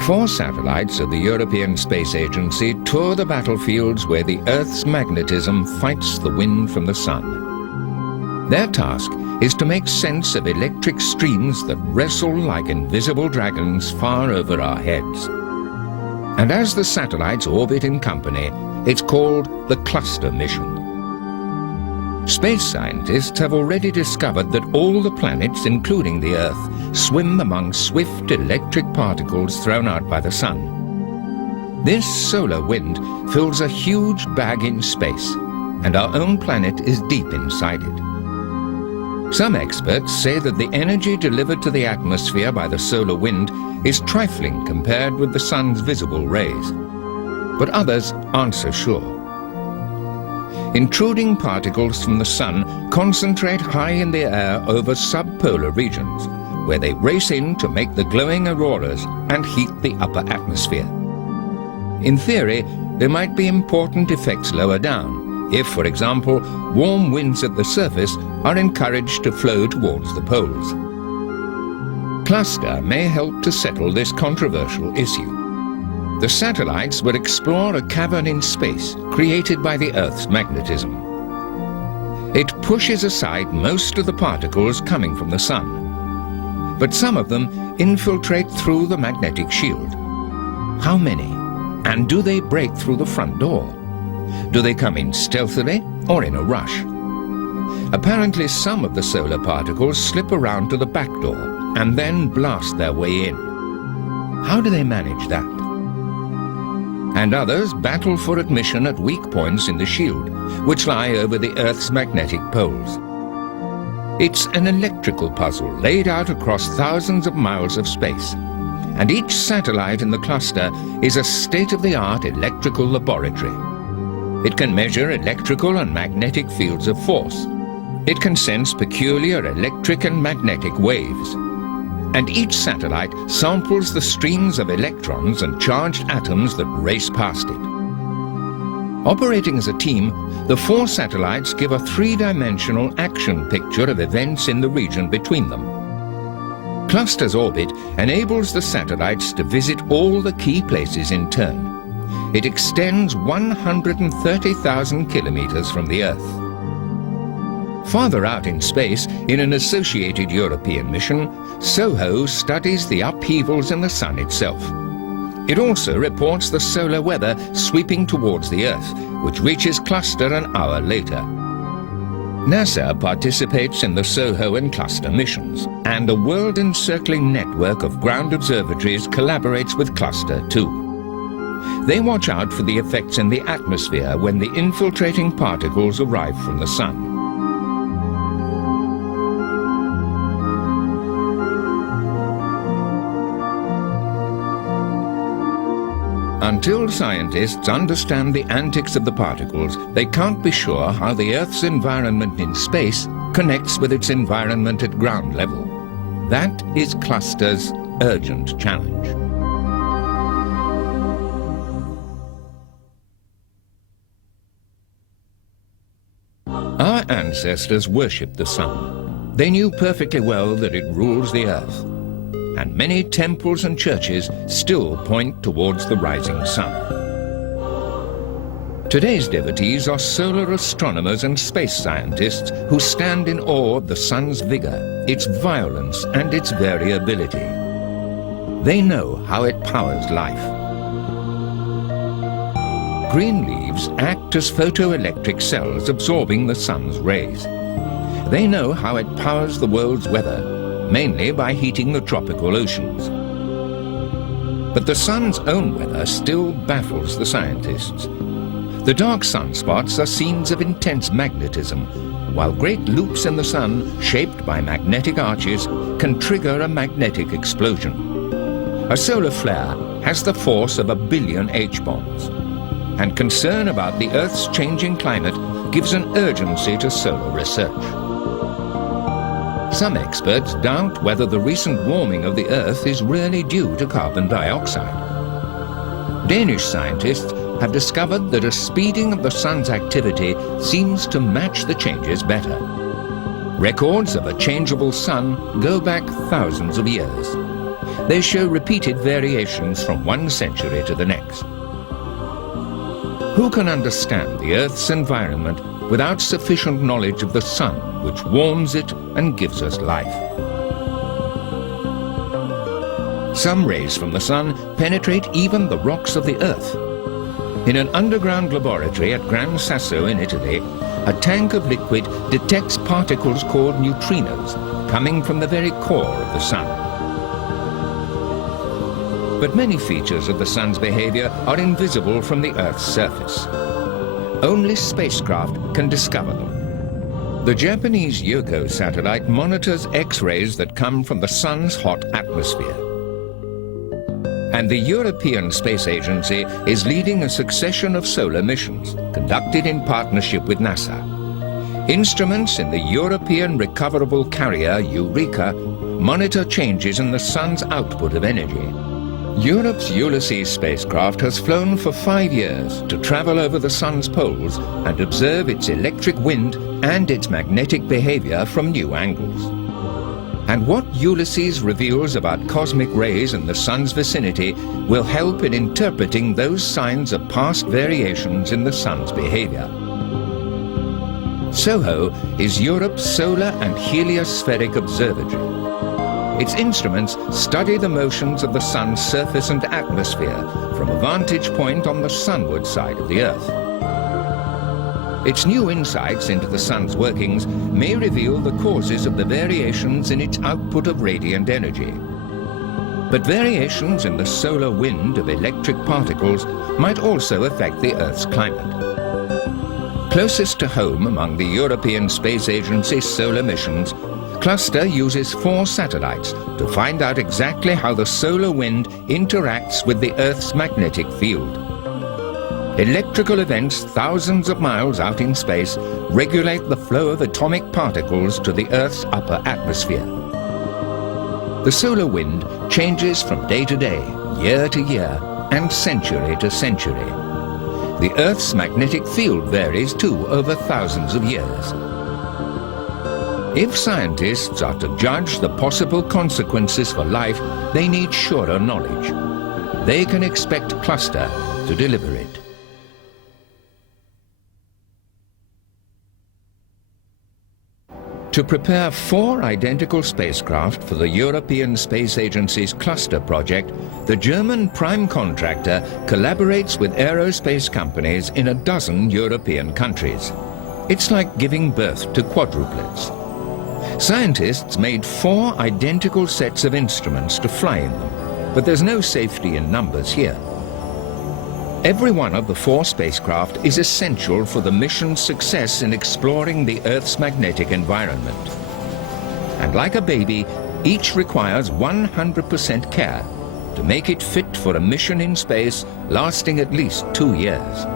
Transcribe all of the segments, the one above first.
4 satellites of the European Space Agency tour the battlefields where the Earth's magnetism fights the wind from the sun. Their task is to make sense of electric streams that wrestle like invisible dragons far over our heads. And as the satellites orbit in company, it's called the Cluster Mission. Space scientists have already discovered that all the planets, including the Earth, swim among swift electric particles thrown out by the sun. This solar wind fills a huge bag in space, and our own planet is deep inside it. Some experts say that the energy delivered to the atmosphere by the solar wind is trifling compared with the sun's visible rays. But others aren't so sure. Intruding particles from the sun concentrate high in the air over subpolar regions, where they race in to make the glowing auroras and heat the upper atmosphere. In theory, there might be important effects lower down, if, for example, warm winds at the surface are encouraged to flow towards the poles. Cluster may help to settle this controversial issue. The satellites will explore a cavern in space created by the Earth's magnetism. It pushes aside most of the particles coming from the sun, but some of them infiltrate through the magnetic shield. How many? And do they break through the front door? Do they come in stealthily or in a rush? Apparently, some of the solar particles slip around to the back door and then blast their way in. How do they manage that? And others battle for admission at weak points in the shield, which lie over the Earth's magnetic poles. It's an electrical puzzle laid out across thousands of miles of space, and each satellite in the cluster is a state-of-the-art electrical laboratory. It can measure electrical and magnetic fields of force. It can sense peculiar electric and magnetic waves. And each satellite samples the streams of electrons and charged atoms that race past it. Operating as a team, the 4 satellites give a 3-dimensional action picture of events in the region between them. Cluster's orbit enables the satellites to visit all the key places in turn. It extends 130,000 kilometers from the Earth. Farther out in space, in an associated European mission, SOHO studies the upheavals in the sun itself. It also reports the solar weather sweeping towards the Earth, which reaches Cluster an hour later. NASA participates in the SOHO and Cluster missions, and a world-encircling network of ground observatories collaborates with Cluster too. They watch out for the effects in the atmosphere when the infiltrating particles arrive from the sun. Until scientists understand the antics of the particles, they can't be sure how the Earth's environment in space connects with its environment at ground level. That is Cluster's urgent challenge. Our ancestors worshipped the sun. They knew perfectly well that it rules the Earth. And many temples and churches still point towards the rising sun. Today's devotees are solar astronomers and space scientists who stand in awe of the sun's vigor, its violence, and its variability. They know how it powers life. Green leaves act as photoelectric cells absorbing the sun's rays. They know how it powers the world's weather, mainly by heating the tropical oceans. But the sun's own weather still baffles the scientists. The dark sunspots are scenes of intense magnetism, while great loops in the sun, shaped by magnetic arches, can trigger a magnetic explosion. A solar flare has the force of 1 billion H-bombs, and concern about the Earth's changing climate gives an urgency to solar research. Some experts doubt whether the recent warming of the Earth is really due to carbon dioxide. Danish scientists have discovered that a speeding of the sun's activity seems to match the changes better. Records of a changeable sun go back thousands of years. they show repeated variations from one century to the next. Who can understand the Earth's environment without sufficient knowledge of the sun, which warms it and gives us life? Some rays from the sun penetrate even the rocks of the Earth. In an underground laboratory at Gran Sasso in Italy, a tank of liquid detects particles called neutrinos coming from the very core of the sun. But many features of the sun's behavior are invisible from the Earth's surface. Only spacecraft can discover them. The Japanese Yogo satellite monitors X-rays that come from the sun's hot atmosphere. And the European Space Agency is leading a succession of solar missions conducted in partnership with NASA. Instruments in the European Recoverable Carrier, Eureka, monitor changes in the sun's output of energy. Europe's Ulysses spacecraft has flown for 5 years to travel over the sun's poles and observe its electric wind and its magnetic behavior from new angles. And what Ulysses reveals about cosmic rays in the sun's vicinity will help in interpreting those signs of past variations in the sun's behavior. SOHO is Europe's solar and heliospheric observatory. Its instruments study the motions of the sun's surface and atmosphere from a vantage point on the sunward side of the Earth. Its new insights into the sun's workings may reveal the causes of the variations in its output of radiant energy. But variations in the solar wind of electric particles might also affect the Earth's climate. Closest to home among the European Space Agency's solar missions, Cluster uses 4 satellites to find out exactly how the solar wind interacts with the Earth's magnetic field. Electrical events thousands of miles out in space regulate the flow of atomic particles to the Earth's upper atmosphere. The solar wind changes from day to day, year to year, and century to century. The Earth's magnetic field varies too over thousands of years. If scientists are to judge the possible consequences for life, they need surer knowledge. They can expect Cluster to deliver it. To prepare 4 identical spacecraft for the European Space Agency's Cluster project, the German prime contractor collaborates with aerospace companies in a dozen European countries. It's like giving birth to quadruplets. Scientists made 4 identical sets of instruments to fly in them, but there's no safety in numbers here. Every one of the 4 spacecraft is essential for the mission's success in exploring the Earth's magnetic environment. And like a baby, each requires 100% care to make it fit for a mission in space lasting at least 2 years.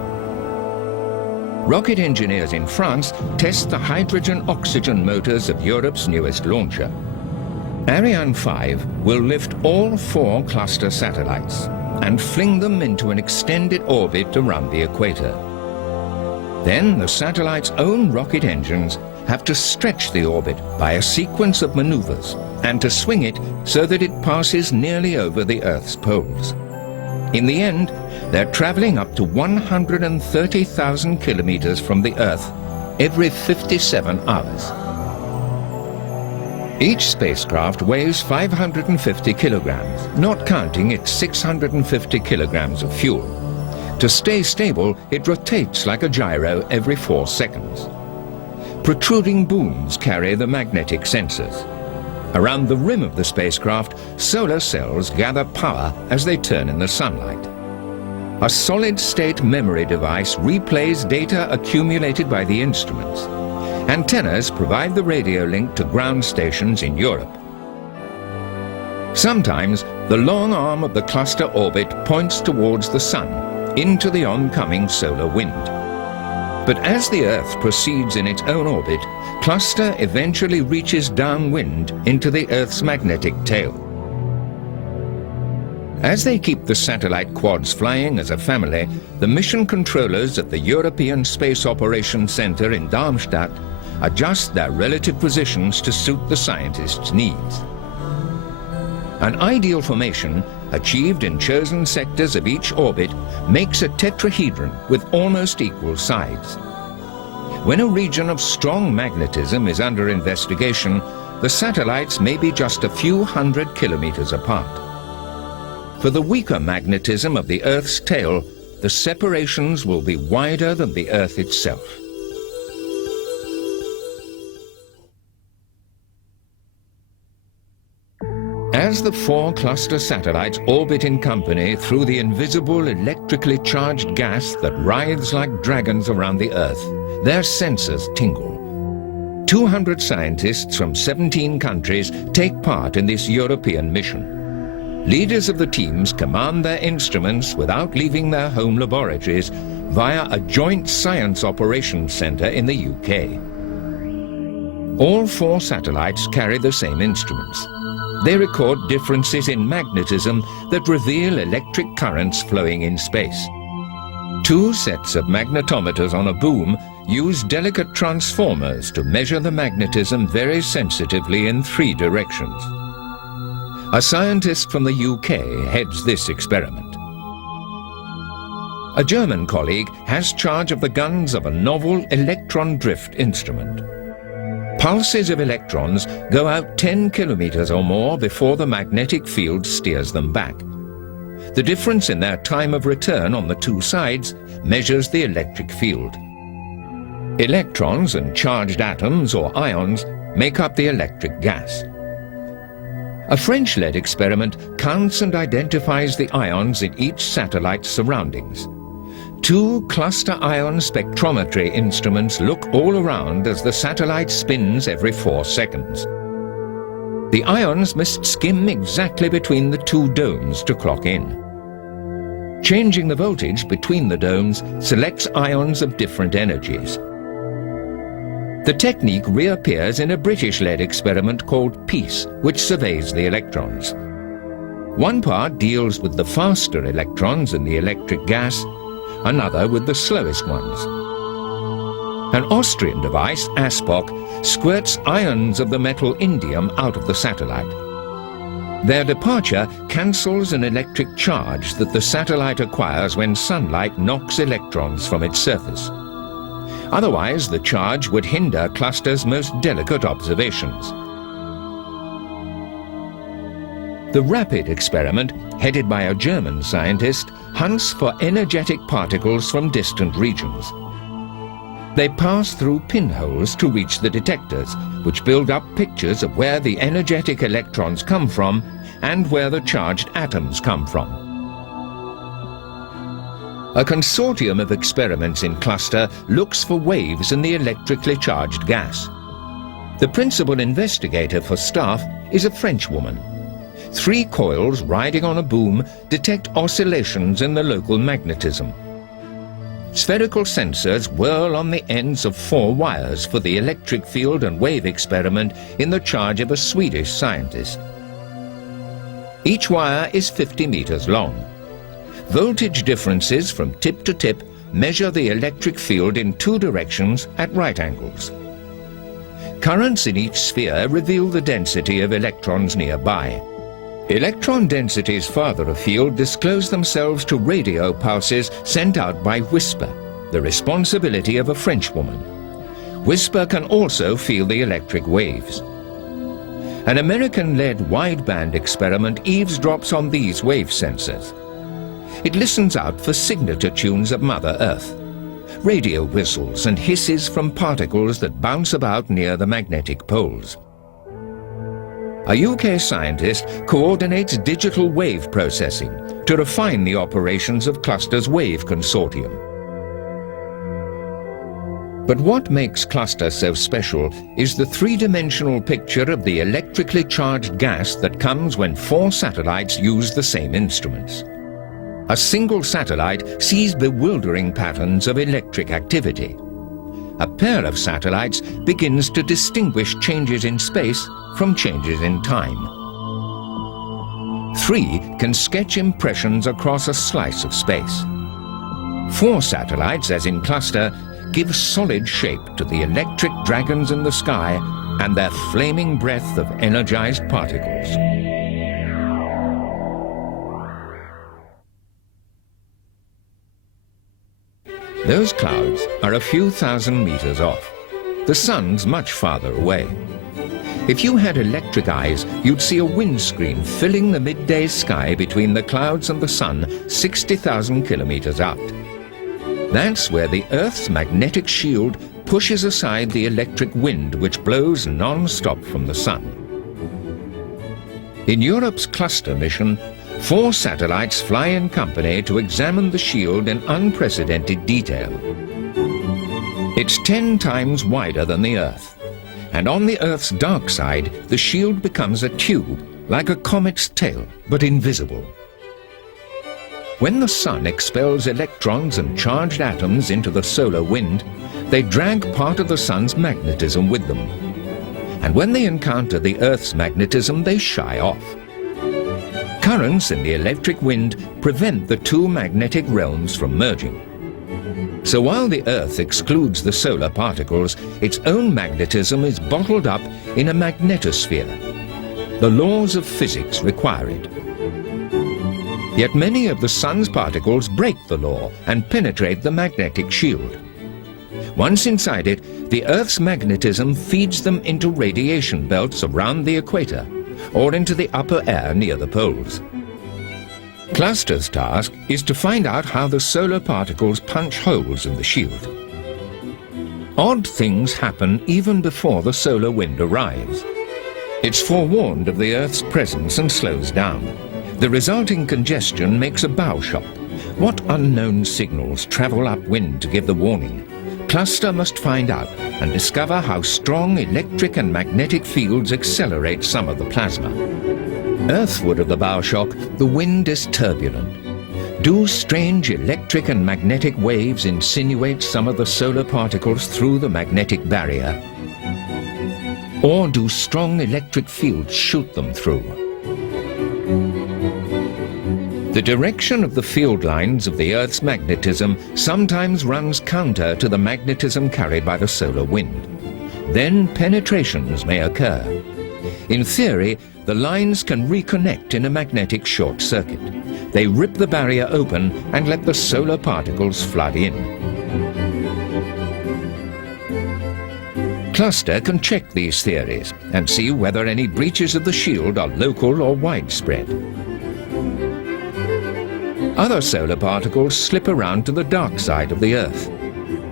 Rocket engineers in France test the hydrogen-oxygen motors of Europe's newest launcher. Ariane 5 will lift all 4 Cluster satellites and fling them into an extended orbit around the equator. Then the satellite's own rocket engines have to stretch the orbit by a sequence of maneuvers and to swing it so that it passes nearly over the Earth's poles. In the end, they're traveling up to 130,000 kilometers from the Earth every 57 hours. Each spacecraft weighs 550 kilograms, not counting its 650 kilograms of fuel. To stay stable, it rotates like a gyro every 4 seconds. Protruding booms carry the magnetic sensors. Around the rim of the spacecraft, solar cells gather power as they turn in the sunlight. A solid-state memory device replays data accumulated by the instruments. Antennas provide the radio link to ground stations in Europe. Sometimes, the long arm of the Cluster orbit points towards the sun, into the oncoming solar wind. But as the Earth proceeds in its own orbit, Cluster eventually reaches downwind into the Earth's magnetic tail. As they keep the satellite quads flying as a family, the mission controllers at the European Space Operations Center in Darmstadt adjust their relative positions to suit the scientists' needs. An ideal formation, achieved in chosen sectors of each orbit, makes a tetrahedron with almost equal sides. When a region of strong magnetism is under investigation, the satellites may be just a few hundred kilometers apart. For the weaker magnetism of the Earth's tail, the separations will be wider than the Earth itself. As the 4 cluster satellites orbit in company through the invisible electrically charged gas that writhes like dragons around the Earth, their sensors tingle. 200 scientists from 17 countries take part in this European mission. Leaders of the teams command their instruments without leaving their home laboratories via a joint science operations centre in the UK. All 4 satellites carry the same instruments. They record differences in magnetism that reveal electric currents flowing in space. 2 sets of magnetometers on a boom use delicate transformers to measure the magnetism very sensitively in 3 directions. A scientist from the UK heads this experiment. A German colleague has charge of the guns of a novel electron drift instrument. Pulses of electrons go out 10 kilometers or more before the magnetic field steers them back. The difference in their time of return on the 2 sides measures the electric field. Electrons and charged atoms or ions make up the electric gas. A French-led experiment counts and identifies the ions in each satellite's surroundings. 2 cluster ion spectrometry instruments look all around as the satellite spins every 4 seconds. The ions must skim exactly between the 2 domes to clock in. Changing the voltage between the domes selects ions of different energies. The technique reappears in a British-led experiment called PEACE, which surveys the electrons. One part deals with the faster electrons in the electric gas, another with the slowest ones. An Austrian device, ASPOC, squirts ions of the metal indium out of the satellite. Their departure cancels an electric charge that the satellite acquires when sunlight knocks electrons from its surface. Otherwise, the charge would hinder Cluster's most delicate observations. The RAPID experiment, headed by a German scientist, hunts for energetic particles from distant regions. They pass through pinholes to reach the detectors, which build up pictures of where the energetic electrons come from and where the charged atoms come from. A consortium of experiments in Cluster looks for waves in the electrically charged gas. The principal investigator for staff is a French woman. 3 coils riding on a boom detect oscillations in the local magnetism. Spherical sensors whirl on the ends of 4 wires for the electric field and wave experiment in the charge of a Swedish scientist. Each wire is 50 meters long. Voltage differences from tip to tip measure the electric field in 2 directions at right angles. Currents in each sphere reveal the density of electrons nearby. Electron densities farther afield disclose themselves to radio pulses sent out by WHISPER, the responsibility of a Frenchwoman. WHISPER can also feel the electric waves. An American-led wideband experiment eavesdrops on these wave sensors. It listens out for signature tunes of Mother Earth, radio whistles and hisses from particles that bounce about near the magnetic poles. A UK scientist coordinates digital wave processing to refine the operations of Cluster's wave consortium. But what makes Cluster so special is the 3-dimensional picture of the electrically charged gas that comes when 4 satellites use the same instruments. A single satellite sees bewildering patterns of electric activity. A pair of satellites begins to distinguish changes in space from changes in time. 3 can sketch impressions across a slice of space. 4 satellites, as in Cluster, give solid shape to the electric dragons in the sky and their flaming breath of energized particles. Those clouds are a few thousand meters off. The sun's much farther away. If you had electric eyes, you'd see a windscreen filling the midday sky between the clouds and the sun 60,000 kilometers out. That's where the Earth's magnetic shield pushes aside the electric wind which blows non-stop from the sun. In Europe's cluster mission, 4 satellites fly in company to examine the shield in unprecedented detail. It's 10 times wider than the Earth. And on the Earth's dark side, the shield becomes a tube, like a comet's tail, but invisible. When the sun expels electrons and charged atoms into the solar wind, they drag part of the sun's magnetism with them. And when they encounter the Earth's magnetism, they shy off. Currents in the electric wind prevent the 2 magnetic realms from merging. So while the Earth excludes the solar particles, its own magnetism is bottled up in a magnetosphere. The laws of physics require it. Yet many of the sun's particles break the law and penetrate the magnetic shield. Once inside it, the Earth's magnetism feeds them into radiation belts around the equator or into the upper air near the poles. Cluster's task is to find out how the solar particles punch holes in the shield. Odd things happen even before the solar wind arrives. It's forewarned of the Earth's presence and slows down. The resulting congestion makes a bow shock. What unknown signals travel upwind to give the warning? Cluster must find out and discover how strong electric and magnetic fields accelerate some of the plasma. Earthward of the bow shock, the wind is turbulent. Do strange electric and magnetic waves insinuate some of the solar particles through the magnetic barrier? Or do strong electric fields shoot them through? The direction of the field lines of the Earth's magnetism sometimes runs counter to the magnetism carried by the solar wind. Then penetrations may occur. In theory, the lines can reconnect in a magnetic short circuit. They rip the barrier open and let the solar particles flood in. Cluster can check these theories and see whether any breaches of the shield are local or widespread. Other solar particles slip around to the dark side of the Earth.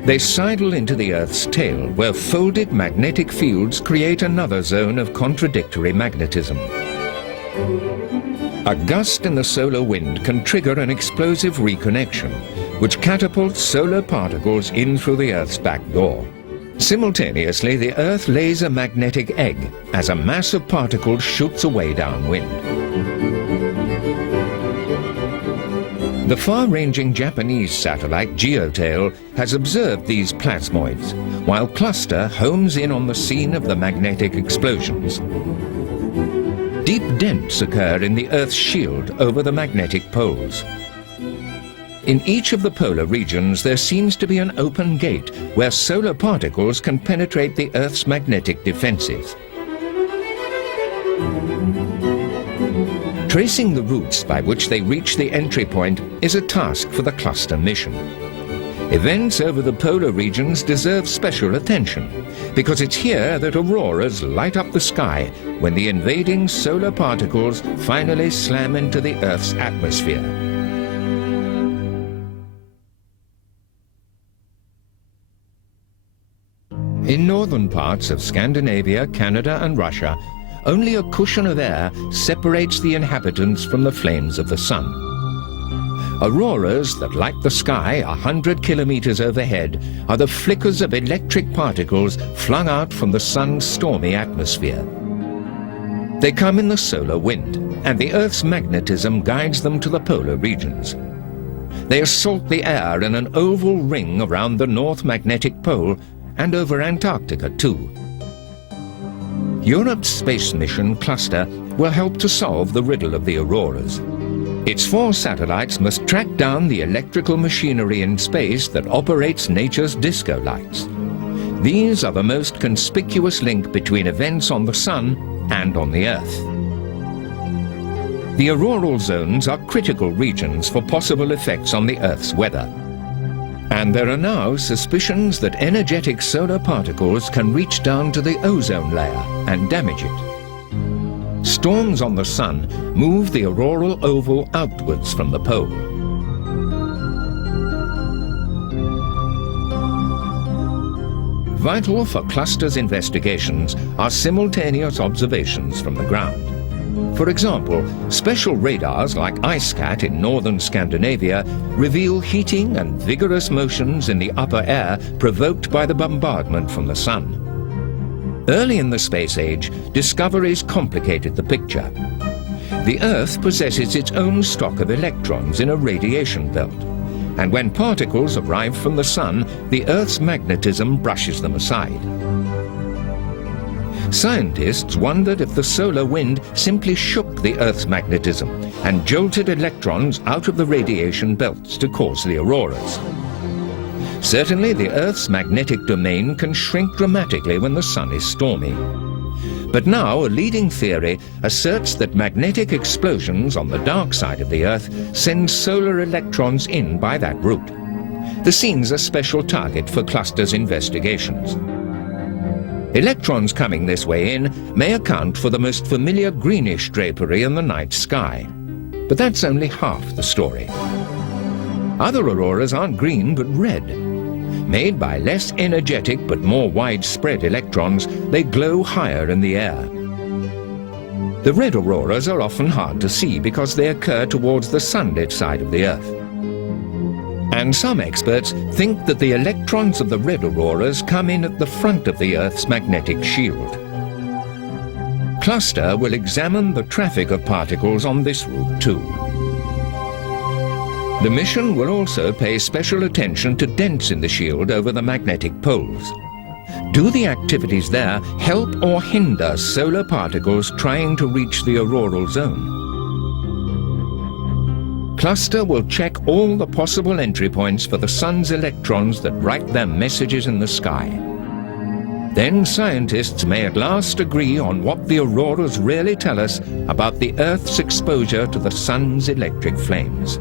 They sidle into the Earth's tail, where folded magnetic fields create another zone of contradictory magnetism. A gust in the solar wind can trigger an explosive reconnection, which catapults solar particles in through the Earth's back door. Simultaneously, the Earth lays a magnetic egg as a mass of particles shoots away downwind. The far-ranging Japanese satellite GeoTail has observed these plasmoids, while Cluster homes in on the scene of the magnetic explosions. Deep dents occur in the Earth's shield over the magnetic poles. In each of the polar regions, there seems to be an open gate where solar particles can penetrate the Earth's magnetic defenses. Tracing the routes by which they reach the entry point is a task for the Cluster mission. Events over the polar regions deserve special attention, because it's here that auroras light up the sky when the invading solar particles finally slam into the Earth's atmosphere. In northern parts of Scandinavia, Canada and Russia, only a cushion of air separates the inhabitants from the flames of the sun. Auroras that light the sky 100 kilometers overhead are the flickers of electric particles flung out from the sun's stormy atmosphere. They come in the solar wind, and the Earth's magnetism guides them to the polar regions. They assault the air in an oval ring around the North Magnetic Pole and over Antarctica too. Europe's space mission Cluster will help to solve the riddle of the auroras. Its 4 satellites must track down the electrical machinery in space that operates nature's disco lights. These are the most conspicuous link between events on the Sun and on the Earth. The auroral zones are critical regions for possible effects on the Earth's weather. And there are now suspicions that energetic solar particles can reach down to the ozone layer and damage it. Storms on the Sun move the auroral oval outwards from the pole. Vital for clusters investigations are simultaneous observations from the ground. For example, special radars like IceCat in northern Scandinavia reveal heating and vigorous motions in the upper air provoked by the bombardment from the Sun. Early in the space age, discoveries complicated the picture. The Earth possesses its own stock of electrons in a radiation belt, and when particles arrive from the Sun, the Earth's magnetism brushes them aside. Scientists wondered if the solar wind simply shook the Earth's magnetism and jolted electrons out of the radiation belts to cause the auroras. Certainly, the Earth's magnetic domain can shrink dramatically when the Sun is stormy. But now a leading theory asserts that magnetic explosions on the dark side of the Earth send solar electrons in by that route. The scene's a special target for clusters investigations. Electrons coming this way in may account for the most familiar greenish drapery in the night sky. But that's only half the story. Other auroras aren't green but red. Made by less energetic but more widespread electrons, they glow higher in the air. The red auroras are often hard to see because they occur towards the sunlit side of the Earth. And some experts think that the electrons of the red auroras come in at the front of the Earth's magnetic shield. Cluster will examine the traffic of particles on this route too. The mission will also pay special attention to dents in the shield over the magnetic poles. Do the activities there help or hinder solar particles trying to reach the auroral zone? Cluster will check all the possible entry points for the Sun's electrons that write their messages in the sky. Then scientists may at last agree on what the auroras really tell us about the Earth's exposure to the Sun's electric flames.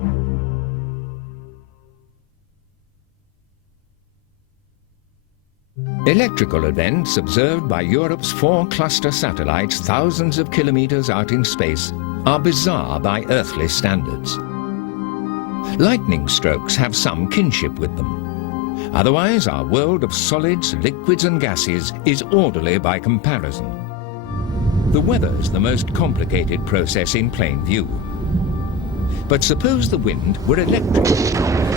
Electrical events observed by Europe's 4 cluster satellites thousands of kilometers out in space are bizarre by earthly standards. Lightning strokes have some kinship with them. Otherwise, our world of solids, liquids and gases is orderly by comparison. The weather's the most complicated process in plain view. But suppose the wind were electric.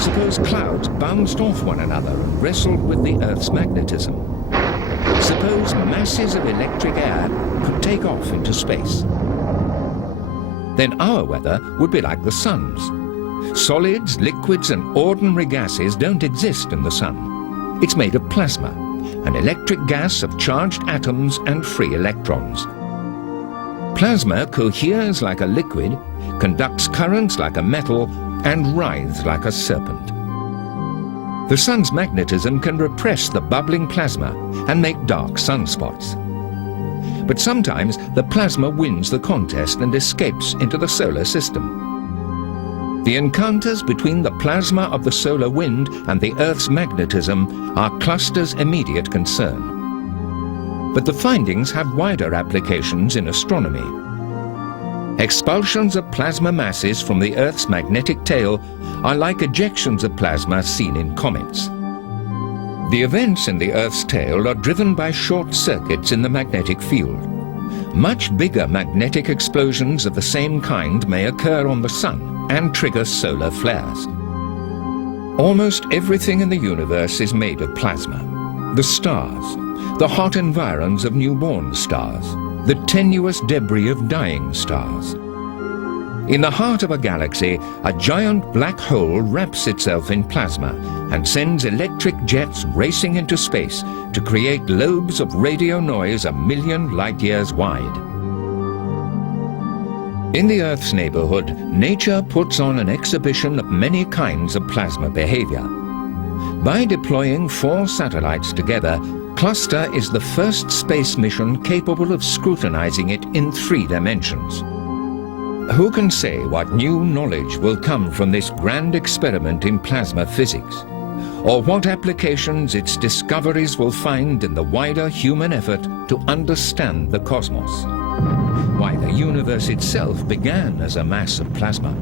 Suppose clouds bounced off one another and wrestled with the Earth's magnetism. Suppose masses of electric air could take off into space. Then our weather would be like the Sun's. Solids, liquids and ordinary gases don't exist in the Sun. It's made of plasma, an electric gas of charged atoms and free electrons. Plasma coheres like a liquid, conducts currents like a metal, and writhes like a serpent. The Sun's magnetism can repress the bubbling plasma and make dark sunspots. But sometimes the plasma wins the contest and escapes into the solar system. The encounters between the plasma of the solar wind and the Earth's magnetism are Cluster's immediate concern. But the findings have wider applications in astronomy. Expulsions of plasma masses from the Earth's magnetic tail are like ejections of plasma seen in comets. The events in the Earth's tail are driven by short circuits in the magnetic field. Much bigger magnetic explosions of the same kind may occur on the Sun and trigger solar flares. Almost everything in the universe is made of plasma. The stars, the hot environs of newborn stars, the tenuous debris of dying stars. In the heart of a galaxy, a giant black hole wraps itself in plasma and sends electric jets racing into space to create lobes of radio noise 1 million light-years wide. In the Earth's neighborhood, nature puts on an exhibition of many kinds of plasma behavior. By deploying 4 satellites together, Cluster is the first space mission capable of scrutinizing it in 3 dimensions. Who can say what new knowledge will come from this grand experiment in plasma physics? or what applications its discoveries will find in the wider human effort to understand the cosmos. Why the universe itself began as a mass of plasma.